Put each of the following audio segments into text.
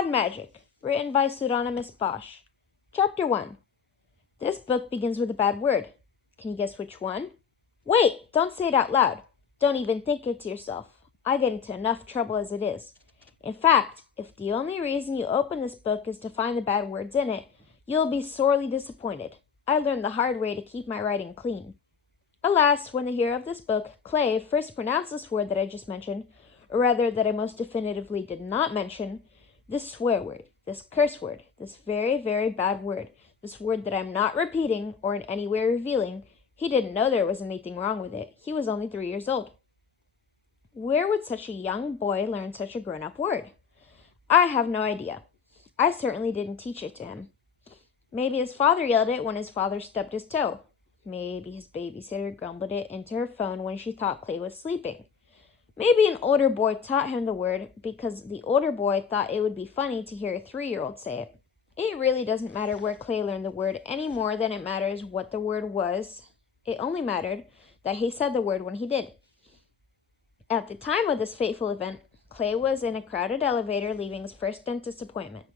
Bad Magic, written by Pseudonymous Bosch. Chapter 1. This book begins with a bad word. Can you guess which one? Wait! Don't say it out loud. Don't even think it to yourself. I get into enough trouble as it is. In fact, if the only reason you open this book is to find the bad words in it, you'll be sorely disappointed. I learned the hard way to keep my writing clean. Alas, when the hero of this book, Clay, first pronounced this word that I just mentioned, or rather that I most definitively did not mention, this swear word, this curse word, this very, very bad word, this word that I'm not repeating or in any way revealing, he didn't know there was anything wrong with it. He was only 3 years old. Where would such a young boy learn such a grown-up word? I have no idea. I certainly didn't teach it to him. Maybe his father yelled it when his father stubbed his toe. Maybe his babysitter grumbled it into her phone when she thought Clay was sleeping. Maybe an older boy taught him the word because the older boy thought it would be funny to hear a 3-year-old say it. It really doesn't matter where Clay learned the word any more than it matters what the word was. It only mattered that he said the word when he did. At the time of this fateful event, Clay was in a crowded elevator leaving his first dentist appointment.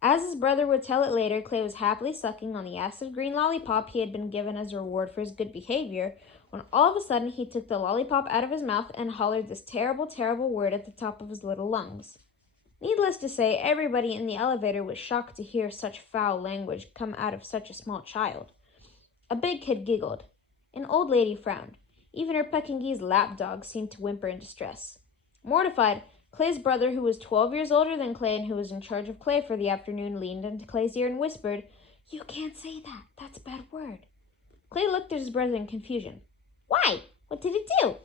As his brother would tell it later, Clay was happily sucking on the acid green lollipop he had been given as a reward for his good behavior, when all of a sudden he took the lollipop out of his mouth and hollered this terrible, terrible word at the top of his little lungs. Needless to say, everybody in the elevator was shocked to hear such foul language come out of such a small child. A big kid giggled. An old lady frowned. Even her Pekingese lapdog seemed to whimper in distress. Mortified, Clay's brother, who was 12 years older than Clay and who was in charge of Clay for the afternoon, leaned into Clay's ear and whispered, "You can't say that. That's a bad word." Clay looked at his brother in confusion. "Why? What did it do?"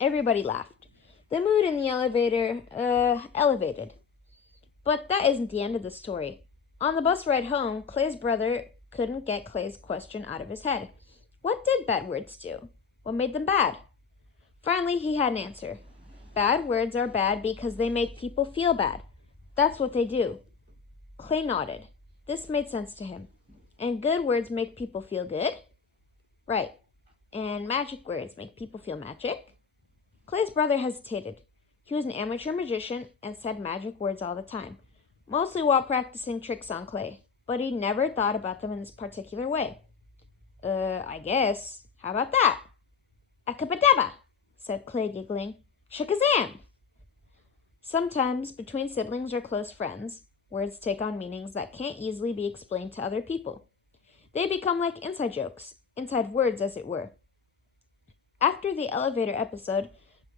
Everybody laughed. The mood in the elevator, elevated. But that isn't the end of the story. On the bus ride home, Clay's brother couldn't get Clay's question out of his head. What did bad words do? What made them bad? Finally, he had an answer. Bad words are bad because they make people feel bad. That's what they do. Clay nodded. This made sense to him. And good words make people feel good? Right. And magic words make people feel magic? Clay's brother hesitated. He was an amateur magician and said magic words all the time, mostly while practicing tricks on Clay, but he never thought about them in this particular way. I guess. How about that? Akabadaba, said Clay, giggling. Shakazam! Sometimes, between siblings or close friends, words take on meanings that can't easily be explained to other people. They become like inside jokes, inside words as it were. After the elevator episode,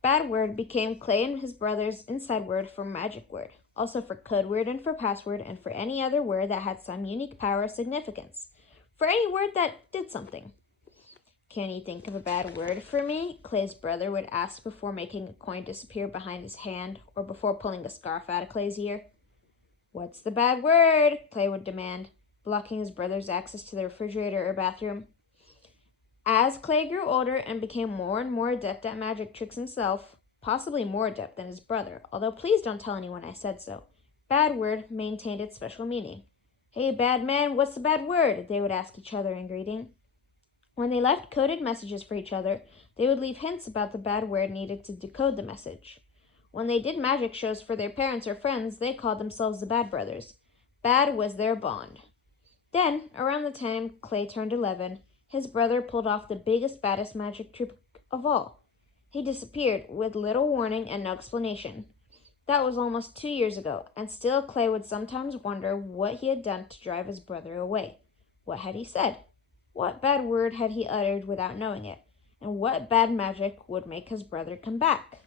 bad word became Clay and his brother's inside word for magic word, also for code word and for password and for any other word that had some unique power or significance, for any word that did something. "Can you think of a bad word for me?" Clay's brother would ask before making a coin disappear behind his hand or before pulling a scarf out of Clay's ear. "What's the bad word?" Clay would demand, blocking his brother's access to the refrigerator or bathroom. As Clay grew older and became more and more adept at magic tricks himself, possibly more adept than his brother, although please don't tell anyone I said so, bad word maintained its special meaning. "Hey, bad man, what's the bad word?" they would ask each other in greeting. When they left coded messages for each other, they would leave hints about the bad word needed to decode the message. When they did magic shows for their parents or friends, they called themselves the Bad Brothers. Bad was their bond. Then, around the time Clay turned 11, his brother pulled off the biggest, baddest magic trick of all. He disappeared with little warning and no explanation. That was almost 2 years ago, and still Clay would sometimes wonder what he had done to drive his brother away. What had he said? What bad word had he uttered without knowing it? And what bad magic would make his brother come back?